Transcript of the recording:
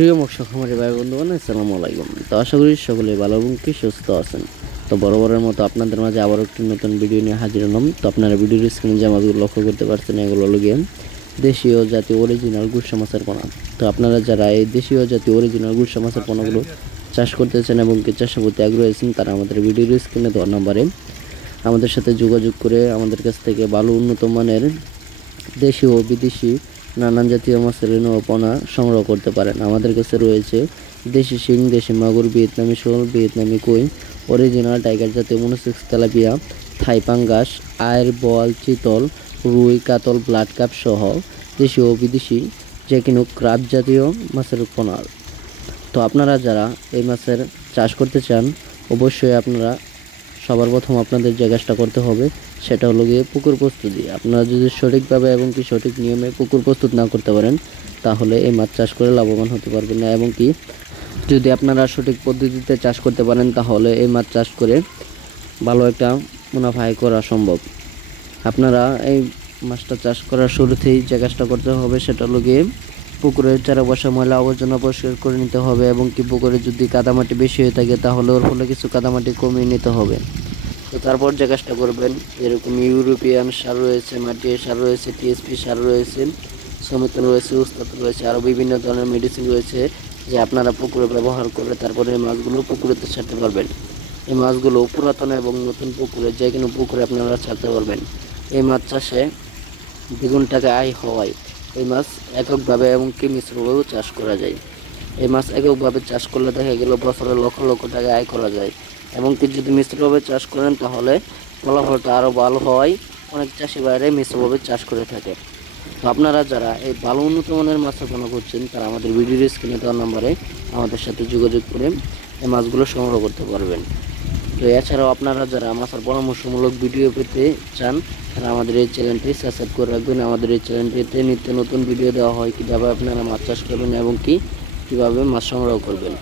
প্রিয় মৎস্য খামারি ভাই বন্ধুগণ, আসসালামু আলাইকুম। তো আশা করি সকলে ভালো এবং কি সুস্থ আছেন। তো বরাবরের মতো আপনাদের মাঝে আবার একটি নতুন ভিডিও নিয়ে হাজির হলাম। তো আপনারা ভিডিওর স্ক্রিনে যে মাছগুলো লক্ষ্য করতে পারছেন, এগুলো হলো গিয়ে দেশীয় জাতীয় অরিজিনাল গুলশা মাছের পোনা। তো আপনারা যারা এই দেশীয় জাতীয় অরিজিনাল গুলশা মাছের পোনাগুলো চাষ করতেছেন এবং কি চাষের প্রতি আগ্রহী আছেন, তারা আমাদের ভিডিওর স্ক্রিনে দেওয়া নাম্বারে আমাদের সাথে যোগাযোগ করে আমাদের কাছ থেকে ভালো উন্নত মানের দেশি ও বিদেশি নানান জাতীয় মাছের পোনা সংগ্রহ করতে পারেন। আমাদের কাছে রয়েছে দেশি শিং, দেশি মাগুর, ভিয়েতনামি শোল, ভিয়েতনামি কই, অরিজিনাল টাইগার জাতীয় মনোসেক্স, তেলাপিয়া, থাই পাঙ্গাস, আয়ের বল, চিতল, রুই, কাতল, ব্লাড কাপ সহ দেশি ও বিদেশি যে কোনো ক্রাব জাতীয় মাছের পোনা। তো আপনারা যারা এই মাছের চাষ করতে চান, অবশ্যই আপনারা সবার প্রথম আপনাদের যে কাজটা করতে হবে সেটা হলো গিয়ে পুকুর প্রস্তুতি। আপনারা যদি সঠিকভাবে এবং কি সঠিক নিয়মে পুকুর প্রস্তুত না করতে পারেন, তাহলে এই মাছ চাষ করে লাভবান হতে পারবেন না। এবং কি যদি আপনারা সঠিক পদ্ধতিতে চাষ করতে পারেন, তাহলে এই মাছ চাষ করে ভালো একটা মুনাফা আয় করা সম্ভব। আপনারা এই মাছটা চাষ করার শুরুতেই যে কাজটা করতে হবে সেটা হলো গিয়ে পুকুরের চারপাশে ময়লা আবর্জনা পরিষ্কার করে নিতে হবে। এবং কি পুকুরে যদি কাদামাটি বেশি হয়ে থাকে, তাহলে ওর ফলে কিছু কাদামাটি কমিয়ে নিতে হবে। তো তারপর যে কাজটা করবেন, যেরকম ইউরোপিয়ান সার রয়েছে, মাটির সার রয়েছে, টিএসপি সার রয়েছে, সমিত রয়েছে, উস্তাদ রয়েছে, আরও বিভিন্ন ধরনের মেডিসিন রয়েছে, যে আপনারা পুকুরে ব্যবহার করে তারপরে এই মাছগুলো পুকুরেতে ছাড়তে পারবেন। এই মাছগুলো পুরাতন এবং নতুন পুকুরে, যে কোনো পুকুরে আপনারা ছাড়তে পারবেন। এই মাছ চাষে দ্বিগুণ টাকা আয় হওয়ায় এই মাছ এককভাবে এবং কি মিশ্রভাবেও চাষ করা যায়। এই মাছ এককভাবে চাষ করলে দেখা গেল বছরে লক্ষ লক্ষ টাকা আয় করা যায়। এবং কি যদি মিশ্রভাবে চাষ করেন, তাহলে ফলাফলটা আরও ভালো হয়। অনেক চাষি বাইরে মিশ্রভাবে চাষ করে থাকে। তো আপনারা যারা এই ভালো উন্নত মানের মাছ উৎপাদন করছেন, তারা আমাদের ভিডিওর স্ক্রিনে দেওয়া নাম্বারে আমাদের সাথে যোগাযোগ করে এই মাছগুলো সংগ্রহ করতে পারবেন। তো এছাড়াও আপনারা যারা মাছের পরামর্শমূলক ভিডিও পেতে চান, তারা আমাদের এই চ্যানেলটি সাবস্ক্রাইব করে রাখবেন। আমাদের এই চ্যানেলটিতে নিত্য নতুন ভিডিও দেওয়া হয়, কীভাবে আপনারা মাছ চাষ করবেন এবং কীভাবে মাছ সংগ্রহ করবেন।